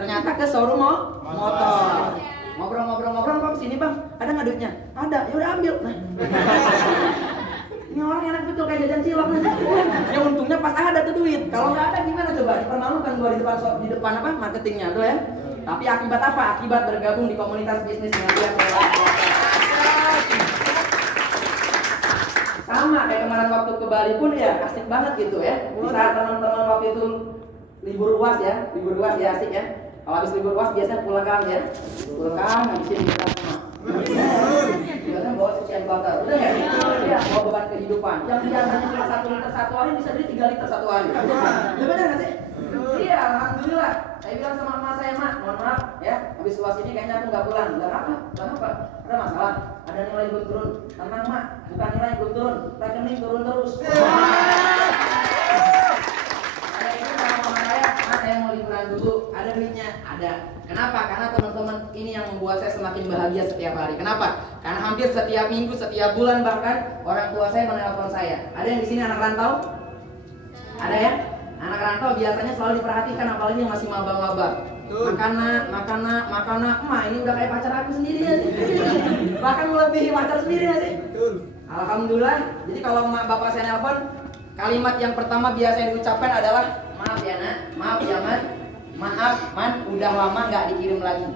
Ternyata ke showroom motor. Ngobrol-ngobrol, Bang, sini Bang, ada nggak duitnya? Ada, ya udah ambil. Nah, ini orang enak betul kayak jajan cilok nih. Ya untungnya pas ada tuh duit. Kalau nggak ada gimana coba? Dipermalukan gua di depan apa marketingnya tuh ya. Tapi akibat apa? Akibat bergabung di komunitas bisnis dengan dia. Sama kayak kemarin waktu ke Bali pun ya asik banget gitu ya. Di saat teman-teman waktu itu libur UAS ya asik ya. Kalau habis libur UAS biasanya pulang habisin kita semua. Biasanya bawa cucian kotor, udah nggak? Iya, bawa beban kehidupan. Yang biasanya cuma 1 liter satu hari bisa beli 3 liter satu hari. Udah benar nggak sih? Iya, alhamdulillah. Saya bilang sama emak saya, Mak, mohon maaf ya, habis UAS ini kayaknya aku nggak pulang. Kenapa? Ada masalah. Ada nilai belum turun. Tenang Mak, bukan nilai belum turun, rekening turun terus. Saya mau liburan dulu, ada duitnya? Ada. Kenapa? Karena teman-teman ini yang membuat saya semakin bahagia setiap hari. Kenapa? Karena hampir setiap minggu, setiap bulan bahkan orang tua saya menelpon saya. Ada yang di sini anak rantau? Ada ya? Anak rantau biasanya selalu diperhatikan, apalagi yang masih maba-maba. Makana, emak ini udah kayak pacar aku sendiri ya. Bahkan melebihi pacar sendiri ya sih. Alhamdulillah. Jadi kalau emak bapak saya nelpon, kalimat yang pertama biasa yang diucapkan adalah maaf ya nak, maaf ya man, maaf man, udah lama nggak dikirim lagi.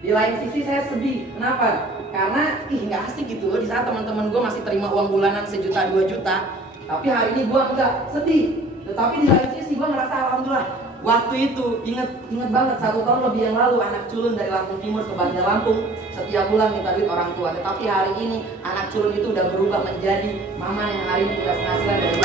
Di lain sisi saya sedih, kenapa? Karena nggak asik gitu loh di saat teman-teman gue masih terima uang bulanan 1 juta 2 juta, tapi hari ini gue enggak, sedih. Tetapi di lain sisi gue ngerasa alhamdulillah. Waktu itu inget banget 1 tahun lebih yang lalu anak culun dari Lampung Timur ke Bandar Lampung setiap bulan minta duit orang tua. Tetapi hari ini anak culun itu udah berubah menjadi mama yang hari ini punya penghasilan dari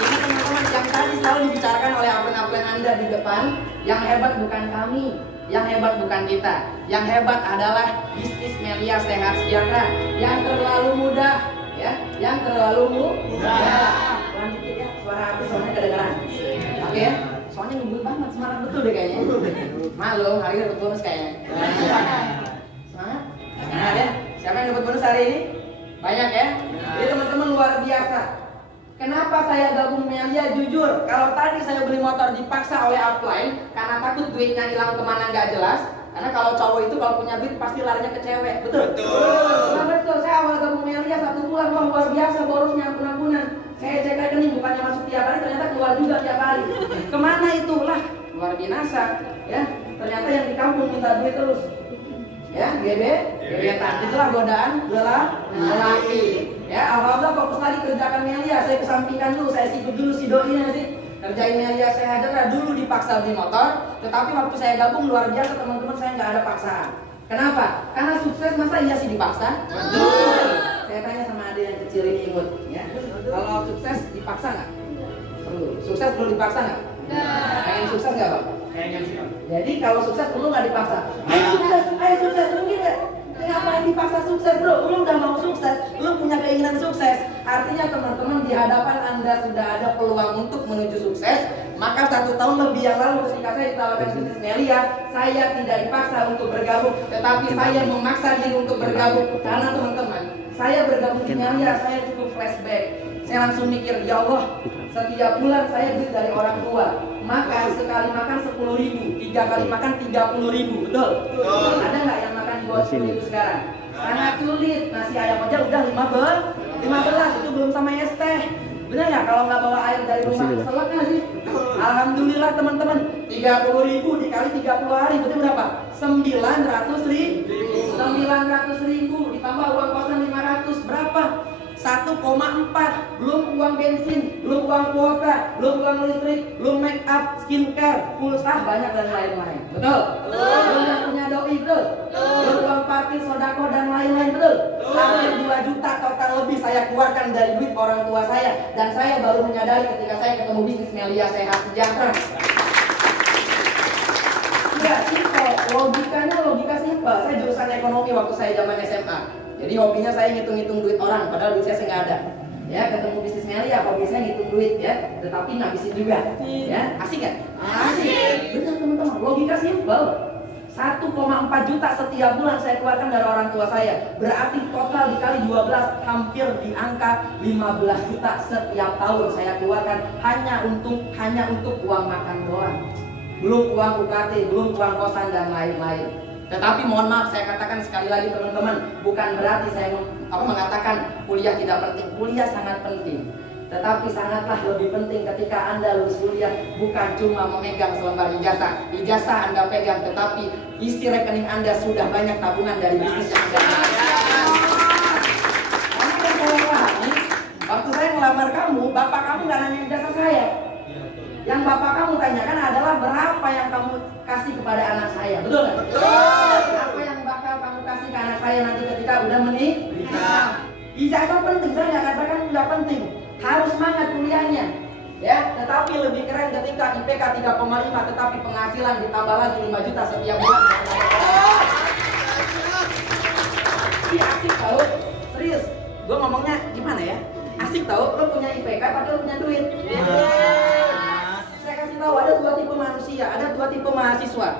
ini teman-teman yang tadi selalu dibicarakan oleh aplen-aplen Anda di depan. Yang hebat bukan kami, yang hebat bukan kita. Yang hebat adalah bisnis Melia Sehat Sejahtera yang terlalu mudah ya, yang terlalu mudah. Lanjut ya, suara aku soalnya kedengeran. Oke ya, soalnya ngebut banget, semangat betul deh kayaknya. Malu, hari ini dapat bonus kayaknya. Semangat? Semangat ya. Siapa yang dapat bonus hari ini? Banyak ya. Jadi teman-teman luar biasa. Kenapa saya gabung Melia? Jujur, kalau tadi saya beli motor dipaksa oleh upline karena takut duitnya hilang kemana nggak jelas. Karena kalau cowok itu kalau punya duit pasti larinya ke cewek, betul? Nah, betul. Saya awal gabung Melia 1 bulan, wah luar biasa borosnya ampun-ampunan. Saya cek rekening bukannya masuk tiap hari, ternyata keluar juga tiap hari. Kemana itu? Lah, luar biasa ya. Ternyata yang di kampung minta duit terus. Ya, gebetan. Itulah godaan lelaki. Ya, alhamdulillah fokus lagi kerjakan Melia. Saya kesampingkan dulu, saya sibuk dulu si doinya sih. Kerjain Melia Sehat Sejahtera dulu dipaksa beli motor, tetapi waktu saya gabung luar biasa teman-teman, saya nggak ada paksaan. Kenapa? Karena sukses masa iya sih dipaksa? Betul. Saya tanya sama adik yang kecil ini imut, ya. Kalau sukses dipaksa nggak? Perlu. Sukses perlu dipaksa nggak? Pengen sukses nggak Bang? Pengen sih. Jadi kalau sukses perlu nggak dipaksa? Ayo sukses, mungkin nggak? Ngapain dipaksa sukses bro? Lu udah mau sukses, lu punya keinginan sukses. Artinya teman-teman di hadapan Anda sudah ada peluang untuk menuju sukses. Maka 1 tahun lebih yang lalu ketika saya ditawarkan bisnis Melia, saya tidak dipaksa untuk bergabung, tetapi saya memaksa diri untuk bergabung. Karena teman-teman, saya bergabung di Melia, saya cukup flashback. Saya langsung mikir, ya Allah, setiap bulan saya duit dari orang tua. Makan sekali makan 10.000, 3 kali makan 30.000, betul? Ada nggak yang makan di bawah 10.000 sekarang? Sangat sulit. Nasi ayam aja udah 15 itu belum sama es teh. Bener nggak kalau nggak bawa air dari rumah? Selek nggak sih? Alhamdulillah teman-teman, 30.000 dikali 30 hari berarti berapa? 900.000 ditambah uang kosan 500 berapa? 1,4, belum uang bensin, belum uang kuota, belum uang listrik, belum make up, skincare, pulsa, banyak dan lain-lain. Betul? Belum yang punya doi, betul? Belum uang parkir, sodako dan lain-lain, betul? Hampir 2 juta total lebih saya keluarkan dari duit orang tua saya. Dan saya baru menyadari ketika saya ketemu bisnis Melia Sehat Sejahtera. Ya, simpel. Logika simpel. Saya jurusan ekonomi waktu saya zaman SMA. Jadi hobinya saya ngitung-ngitung duit orang, padahal duit saya nggak ada. Ya, ketemu bisnis Melia, hobi saya ngitung duit ya, tetapi ngabisin juga. Ya, asik nggak? Asik. Benar teman-teman, logika simpel. 1,4 juta setiap bulan saya keluarkan dari orang tua saya. Berarti total dikali 12 hampir di angka 15 juta setiap tahun saya keluarkan hanya untuk uang makan doang. Belum uang UKT, belum uang kosan dan lain-lain. Tetapi mohon maaf saya katakan sekali lagi teman-teman, bukan berarti saya mengatakan kuliah tidak penting. Kuliah sangat penting. Tetapi sangatlah lebih penting ketika Anda lulus kuliah bukan cuma memegang selembar ijazah. Ijazah Anda pegang, tetapi isi rekening Anda sudah banyak tabungan dari bisnis yang Anda lakukan. Kamu yang saya pahami, waktu saya melamar kamu, bapak kamu nggak nanya ijazah saya. Yang bapak kamu tanyakan adalah berapa yang kamu kasih kepada anak saya, betul nggak? Apa yang bakal kamu kasih ke anak saya nanti ketika udah menikah? Ijazah penting, saya nggak katakan nggak penting. Harus semangat kuliahnya, ya. Tetapi lebih keren ketika IPK 3,5 tetapi penghasilan ditambah lagi 5 juta setiap bulan. Iya asik tau, serius. Gue ngomongnya gimana ya? Asik tau, lo punya IPK tapi lo punya duit. Saya kasih tahu ada dua tipe manusia, ada dua tipe mahasiswa.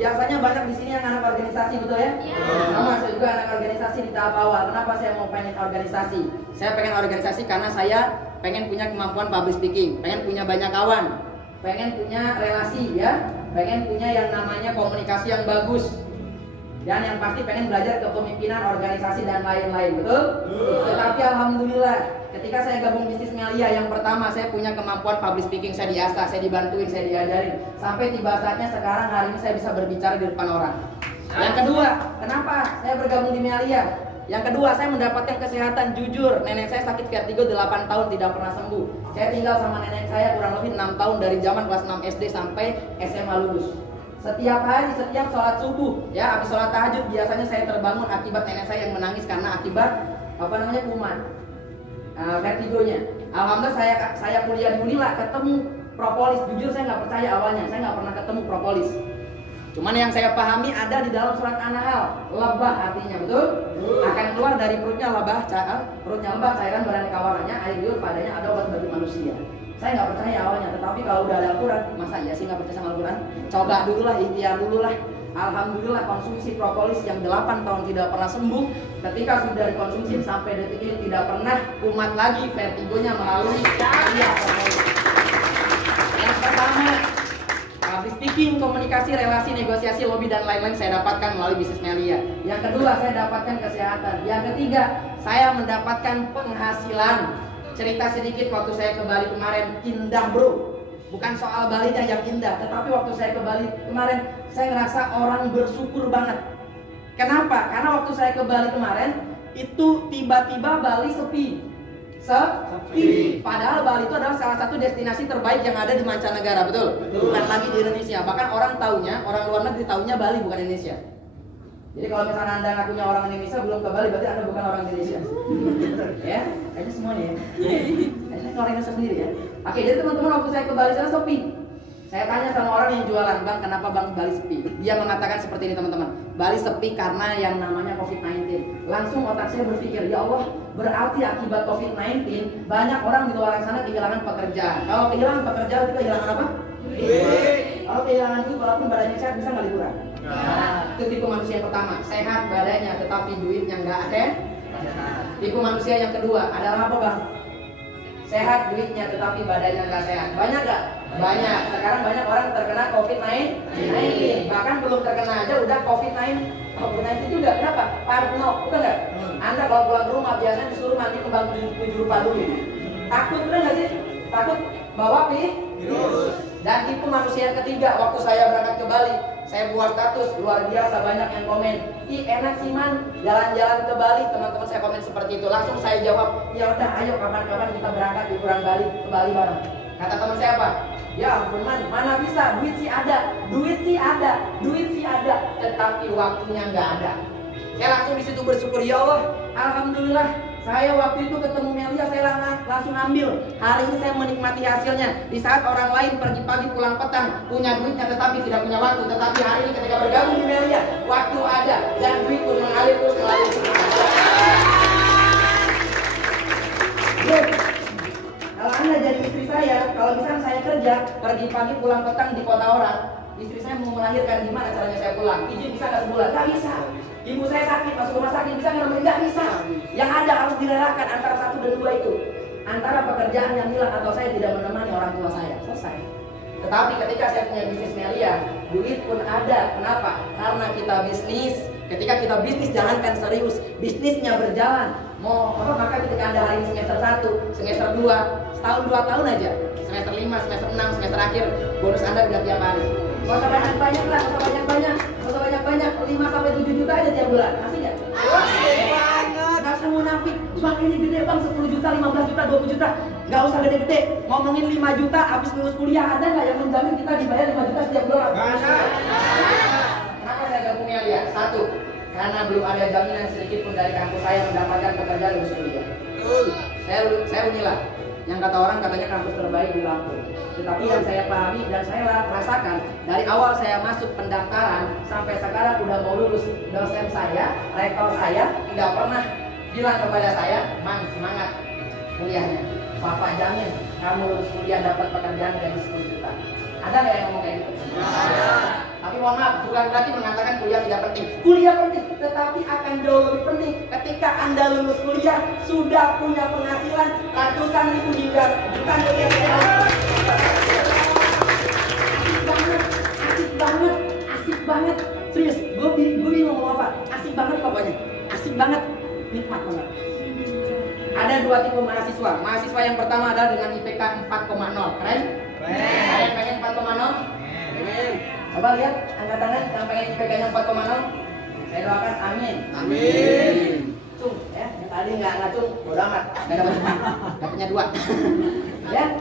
Biasanya banyak di sini yang anak organisasi, betul ya? Sama saya juga anak organisasi di tahap awal. Kenapa saya mau pengen organisasi? Saya pengen organisasi karena saya pengen punya kemampuan public speaking, pengen punya banyak kawan, pengen punya relasi ya, pengen punya yang namanya komunikasi yang bagus. Dan yang pasti pengen belajar kepemimpinan organisasi dan lain-lain, betul? Tetapi alhamdulillah ketika saya gabung bisnis Melia, yang pertama saya punya kemampuan public speaking, saya diasah, saya dibantuin, saya diajarin. Sampai tiba saatnya sekarang hari ini saya bisa berbicara di depan orang. Yang kedua, kenapa saya bergabung di Melia? Yang kedua, saya mendapatkan kesehatan. Jujur, nenek saya sakit vertigo 8 tahun tidak pernah sembuh. Saya tinggal sama nenek saya kurang lebih 6 tahun dari zaman kelas 6 SD sampai SMA lulus. Setiap hari, setiap sholat subuh, ya habis sholat tahajud biasanya saya terbangun akibat nenek saya yang menangis karena akibat kuman, vertigonya. Alhamdulillah saya kuliah di Unila ketemu propolis. Jujur saya nggak percaya awalnya, saya nggak pernah ketemu propolis. Cuman yang saya pahami ada di dalam surat An-Nahl, lebah artinya, betul? Akan keluar dari perutnya lebah, cairan beraneka warnanya, air liur padanya ada obat bagi manusia. Saya nggak percaya awalnya, tetapi kalau udah ada Al-Quran, masa iya sih nggak percaya sama Al-Quran? Coba dulu lah, ikhtiar dulu lah. Alhamdulillah konsumsi propolis yang 8 tahun tidak pernah sembuh, ketika sudah dikonsumsi sampai detik ini tidak pernah kumat lagi vertigonya melalui propolis. Yang pertama, public speaking, komunikasi, relasi, negosiasi, lobby dan lain-lain saya dapatkan melalui bisnis Melia. Yang kedua, saya dapatkan kesehatan. Yang ketiga, saya mendapatkan penghasilan. Cerita sedikit waktu saya ke Bali kemarin, indah bro. Bukan soal Balinya yang indah, tetapi waktu saya ke Bali kemarin, saya ngerasa orang bersyukur banget. Kenapa? Karena waktu saya ke Bali kemarin, itu tiba-tiba Bali sepi. Sepi. Padahal Bali itu adalah salah satu destinasi terbaik yang ada di mancanegara, betul? Bukan lagi di Indonesia. Bahkan orang luar negeri taunya Bali bukan Indonesia. Jadi kalau misalnya Anda ngakunya orang Indonesia belum ke Bali, berarti Anda bukan orang Indonesia. Ya, kayaknya semuanya ya. Kayaknya orang Indonesia sendiri ya. Oke, jadi teman-teman waktu saya ke Bali sana sepi. Saya tanya sama orang yang jualan, "Bang, kenapa Bang Bali sepi?" Dia mengatakan seperti ini teman-teman. Bali sepi karena yang namanya COVID-19. Langsung otak saya berpikir, ya Allah, berarti akibat COVID-19 banyak orang di luar sana kehilangan pekerjaan. Kalau kehilangan pekerjaan itu kehilangan apa? Duit. Kalau kehilangan duit, walaupun badannya sehat bisa nggak liburan? Itu tipe manusia yang pertama, sehat badannya tetapi duitnya nggak ada. Tipe manusia yang kedua adalah apa bang? Sehat duitnya tetapi badannya nggak sehat. Banyak nggak? Banyak. Sekarang banyak orang terkena COVID-19. Bahkan belum terkena aja udah COVID-19 juga. Kenapa? Parno, bukan nggak? Anda kalau pulang ke rumah biasanya disuruh mandi ke bang 7 rupa dulu. Takut bener nggak sih? Takut bawa virus. Dan tipe manusia yang ketiga, waktu saya berangkat ke Bali, saya buat status, luar biasa banyak yang komen, "Ih enak sih man, jalan-jalan ke Bali." Teman-teman saya komen seperti itu. Langsung saya jawab, "Ya udah ayo kapan-kapan kita berangkat liburan Bali ke Bali bareng." Kata teman saya apa? "Ya ampun man, mana bisa, duit sih ada, tetapi waktunya nggak ada." Saya langsung di situ bersyukur, ya Allah, alhamdulillah. Saya waktu itu ketemu Melia, saya langsung ambil. Hari ini saya menikmati hasilnya. Di saat orang lain pergi pagi pulang petang, punya duitnya tetapi tidak punya waktu. Tetapi hari ini ketika bergabung di Melia, waktu ada dan duit pun mengalir terus melalui. Kalau Anda jadi istri saya, kalau misalnya saya kerja, pergi pagi pulang petang di kota orang, istri saya mau melahirkan, gimana caranya saya pulang? Izin bisa nggak sebulan? Nggak bisa. Ibu saya sakit, masuk rumah sakit, bisa nggak nemenin? Nggak bisa. Yang ada harus direlakan antara satu dan dua itu. Antara pekerjaan yang hilang atau saya tidak menemani orang tua saya. Selesai. Tetapi ketika saya punya bisnis Melia, duit pun ada. Kenapa? Karena kita bisnis. Ketika kita bisnis, jangankan serius, bisnisnya berjalan. Mau apa? Maka ketika Anda hari ini semester 1, semester 2, setahun 2 tahun aja, semester 5, semester 6, semester akhir, bonus Anda udah tiap hari. Gak usah banyak-banyak lah, gak usah banyak-banyak, gak usah banyak-banyak, 5-7 juta aja tiap bulan. Masih nggak? Masih banget. Gak usah munafik. Bang ini gede bang, 10 juta, 15 juta, 20 juta. Gak usah gede-gede. Ngomongin 5 juta, habis lulus kuliah, ada nggak yang menjamin kita dibayar 5 juta setiap bulan? Gak ada. Kenapa saya gabung Melia? Satu, karena belum ada jaminan sedikit pun dari kampus saya mendapatkan pekerjaan lulus kuliah. Saya Unila, yang kata orang katanya kampus terbaik di Lampung. Tetapi yang saya pahami dan saya rasakan dari awal saya masuk pendaftaran sampai sekarang udah mau lulus, dosen saya, rektor saya tidak pernah bilang kepada saya, "Man, semangat kuliahnya. Bapak jamin kamu lulus kuliah dapat pekerjaan gaji 10 juta." Ada nggak yang ngomong kayak gitu? Ada. Tapi mohon maaf, bukan berarti mengatakan kuliah tidak penting. Kuliah penting, tetapi akan jauh lebih penting ketika Anda lulus kuliah sudah punya penghasilan ratusan ribu hingga jutaan rupiah. Asik banget. Serius, gue bingung ngomong apa. Asik banget pokoknya. Asik banget, nikmat banget. Ada dua tipe mahasiswa. Mahasiswa yang pertama adalah dengan IPK 4,0. Keren? Ada yang pengen 4,0? Keren. Coba lihat angkat tangan yang pengen IPK-nya 4,0. Saya doakan amin. Amin. Cung, ya, yang tadi nggak cung, bodo amat. Nggak dapat dapatnya 2. Ya.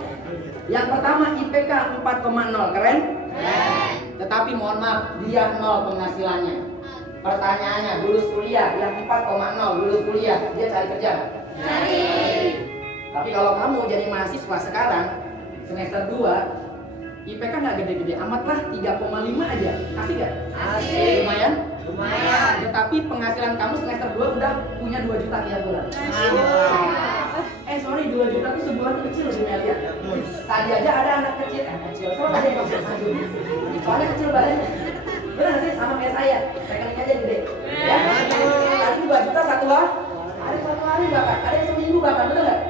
Yang pertama IPK 4,0, keren? Keren. Tetapi mohon maaf, dia 0 penghasilannya. Pertanyaannya, lulus kuliah yang 4,0 lulus kuliah, dia cari kerja? Cari. Tapi kalau kamu jadi mahasiswa sekarang semester 2, IPK nggak gede-gede amat lah, 3,5 aja. Asik nggak? Asik. Lumayan? Lumayan. Tetapi penghasilan kamu semester 2 udah punya 2 juta tiap bulan. Sorry, 2 juta itu sebulan kecil loh Melia. Tadi aja ada anak kecil, soalnya ada yang soalnya kecil badannya. Benar nggak sih? Sama kayak saya, rekeningnya aja gede. Ya? Tadi 2 juta satu hari bahkan, ada yang seminggu bahkan, betul nggak?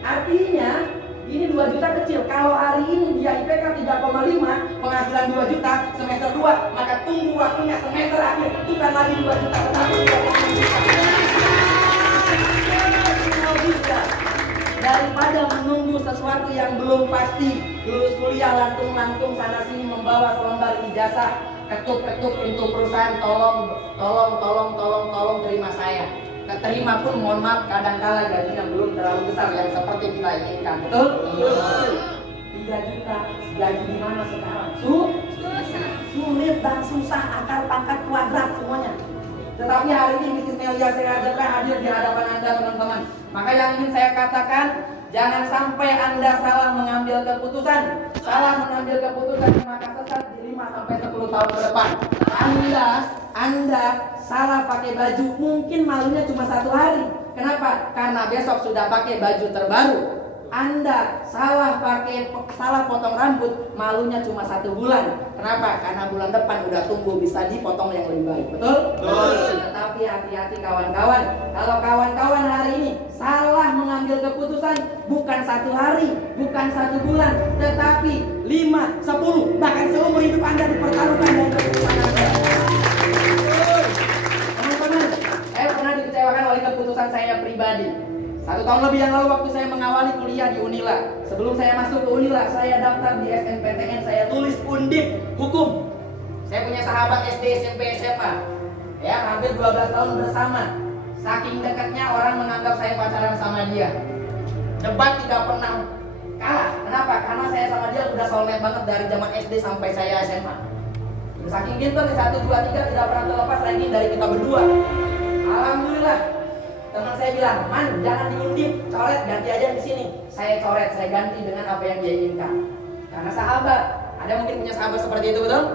Artinya ini 2 juta kecil. Kalau hari ini dia IPK 3,5, penghasilan 2 juta semester 2, maka tunggu waktunya semester akhir bukan lagi 2 juta tetapi 2,5 juta. Daripada menunggu sesuatu yang belum pasti, lulus kuliah lantung-lantung sana sini membawa selembar ijazah, ketuk-ketuk pintu perusahaan, tolong terima saya. Keterima pun mohon maaf kadang-kala gajinya belum terlalu besar yang seperti kita inginkan. Betul? 3 juta gaji di mana sekarang? Sulit dan susah, akar pangkat kuadrat semuanya. Tetapi hari ini bisnis Melia Sejahtera hadir di hadapan Anda teman-teman. Maka yang ingin saya katakan, jangan sampai Anda salah mengambil keputusan. Salah mengambil keputusan maka sesat di 5-10 tahun ke depan. Anda salah pakai baju, mungkin malunya cuma 1 hari. Kenapa? Karena besok sudah pakai baju terbaru. Anda salah potong rambut, malunya cuma 1 bulan. Kenapa? Karena bulan depan udah tumbuh, bisa dipotong yang lebih baik. Betul? Betul. Tetapi hati-hati kawan-kawan. Kalau kawan-kawan hari ini salah mengambil keputusan, bukan 1 hari, bukan 1 bulan, tetapi 5, 10, bahkan seumur hidup Anda dipertaruhkan dari keputusan Anda. Teman-teman, saya pernah dikecewakan oleh keputusan saya pribadi. 1 tahun lebih yang lalu waktu saya mengawali kuliah di Unila. Sebelum saya masuk ke Unila, saya daftar di SNPTN, saya tulis Undip Hukum. Saya punya sahabat SD, SMP, SMA. Ya, hampir 12 tahun bersama. Saking dekatnya orang menganggap saya pacaran sama dia. Debat tidak pernah kalah. Kenapa? Karena saya sama dia udah soulmate banget dari zaman SD sampai saya SMA. Saking pintar di 1, 2, 3 tidak pernah terlepas lagi dari kita berdua. Alhamdulillah. Teman saya bilang, "Man, jangan diundip, coret, ganti aja di sini." Saya coret, saya ganti dengan apa yang dia inginkan. Karena sahabat, ada mungkin punya sahabat seperti itu, betul?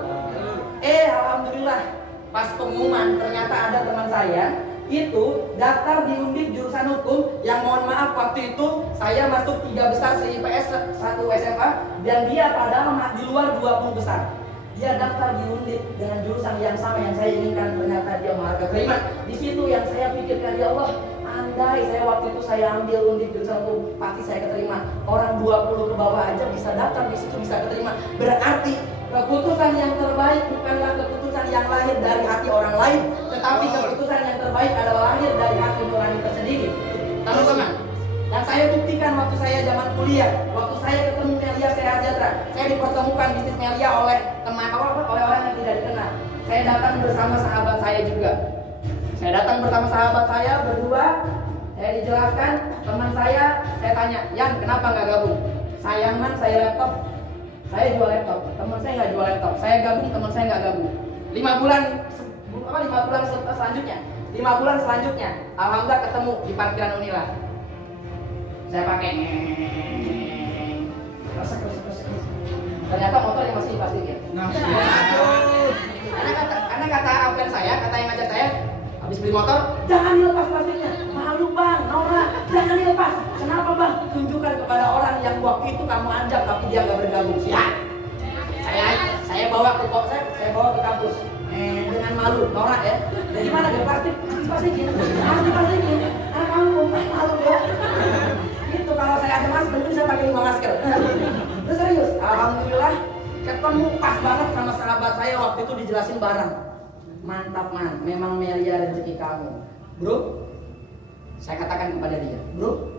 Alhamdulillah, pas pengumuman ternyata ada teman saya itu daftar di Undip jurusan hukum yang mohon maaf waktu itu saya masuk 3 besar se-IPS 1 SMA dan dia padahal di luar 20 besar. dia daftar di Undip dengan jurusan yang sama yang saya inginkan, ternyata dia malah keterima. Di situ yang saya pikirkan, ya Allah, andai saya waktu itu saya ambil Undip jurusan itu, pasti saya keterima. Orang 20 ke bawah aja bisa daftar di situ, bisa keterima. Berarti keputusan yang terbaik bukanlah keputusan yang lahir dari hati orang lain, tetapi keputusan yang terbaik adalah lahir dari hati nurani tersendiri. Teman-teman, dan saya buktikan waktu saya zaman kuliah, waktu saya ketemu Melia Sehatjatra, saya dipertemukan bisnis Melia oleh teman oleh orang yang tidak dikenal. Saya datang bersama sahabat saya juga. Saya datang bersama sahabat saya berdua. Saya dijelaskan, teman saya tanya, Yan, kenapa nggak gabung? Sayangan saya laptop, saya jual laptop, teman saya nggak jual laptop. Saya gabung, teman saya nggak gabung. 5 bulan selanjutnya, 5 bulan selanjutnya, alhamdulillah ketemu di parkiran Unila. Saya pakai resek. Ternyata motornya masih dipastikan. Karena kata abang saya, kata yang ngajak saya, habis beli motor, jangan dilepas plastiknya. Malu bang, Nora, jangan dilepas. Kenapa bang? Tunjukkan kepada orang yang waktu itu kamu ajak tapi dia nggak bergabung. Siap. Saya bawa ke saya bawa ke kampus. Dengan malu, Nora ya. Jadi mana dia plastik? Harus dipastikan. Kamu malu ya. Itu kalau saya ada masker, itu saya pakai 5 masker. Itu serius. Alhamdulillah ketemu pas banget sama sahabat saya waktu itu dijelasin barang. Mantap man, memang Melia rezeki kamu. Bro, saya katakan kepada dia, bro,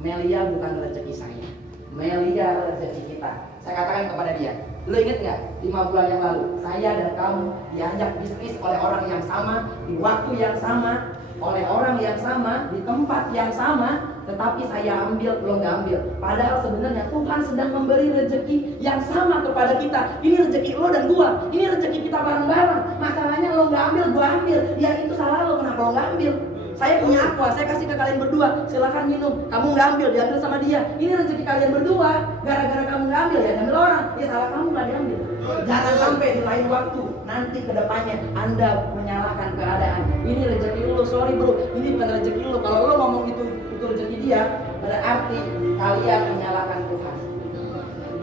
Melia bukan rezeki saya, Melia rezeki kita. Saya katakan kepada dia, lo inget nggak 5 bulan yang lalu saya dan kamu diajak bisnis oleh orang yang sama, di waktu yang sama, oleh orang yang sama, di tempat yang sama, tetapi saya ambil, lo nggak ambil. Padahal sebenarnya Tuhan sedang memberi rezeki yang sama kepada kita. Ini rezeki lo dan gua, ini rezeki kita bareng-bareng. Masalahnya lo nggak ambil, gua ambil. Ya itu salah lo, kenapa lo nggak ambil? Saya punya aqua, saya kasih ke kalian berdua, silakan minum. Kamu nggak ambil, diambil sama dia. Ini rezeki kalian berdua. Gara-gara kamu nggak ambil, ya diambil orang. Ya salah kamu, nggak diambil. Jangan sampai di lain waktu nanti kedepannya Anda menyalahkan keadaan. Ini rezeki lo, sorry bro, ini bukan rezeki lo. Kalau lo ngomong itu rezeki dia, berarti kalian menyalahkan Tuhan.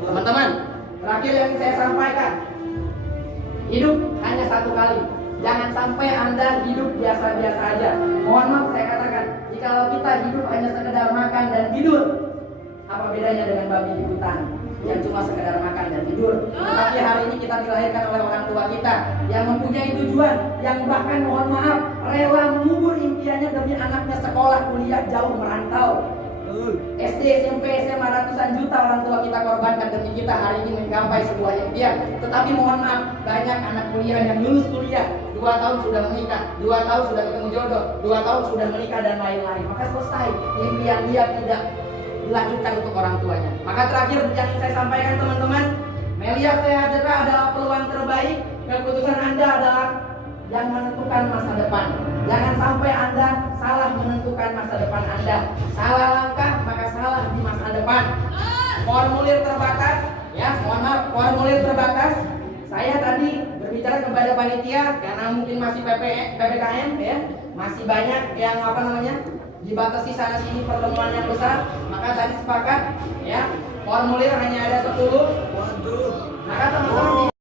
Teman-teman, terakhir yang saya sampaikan, hidup hanya satu kali. Jangan sampai Anda hidup biasa-biasa aja. Mohon maaf saya katakan, jikalau kita hidup hanya sekedar makan dan tidur, apa bedanya dengan babi di hutan yang cuma sekedar makan dan tidur? Tetapi hari ini kita dilahirkan oleh orang tua kita yang mempunyai tujuan, yang bahkan mohon maaf rela mengubur impiannya demi anaknya sekolah, kuliah, jauh merantau. SD, SMP, SMA ratusan juta orang tua kita korbankan demi kita hari ini menggapai sebuah impian. Tetapi mohon maaf, banyak anak kuliah yang lulus kuliah 2 tahun sudah menikah, 2 tahun sudah ketemu jodoh, 2 tahun sudah menikah dan lain-lain. Maka selesai, impian dia tidak dilanjutkan untuk orang tuanya. Maka terakhir yang saya sampaikan teman-teman, Melia Sehatjatra adalah peluang terbaik. Keputusan Anda adalah yang menentukan masa depan. Jangan sampai Anda salah menentukan masa depan Anda. Salah langkah maka salah di masa depan. Formulir terbatas, ya mohon maaf, formulir terbatas. Saya tadi berbicara kepada panitia karena mungkin masih PPKM ya, masih banyak yang dibatasi sana sini pertemuan yang besar. Maka tadi sepakat ya, formulir hanya ada 10. Maka teman-teman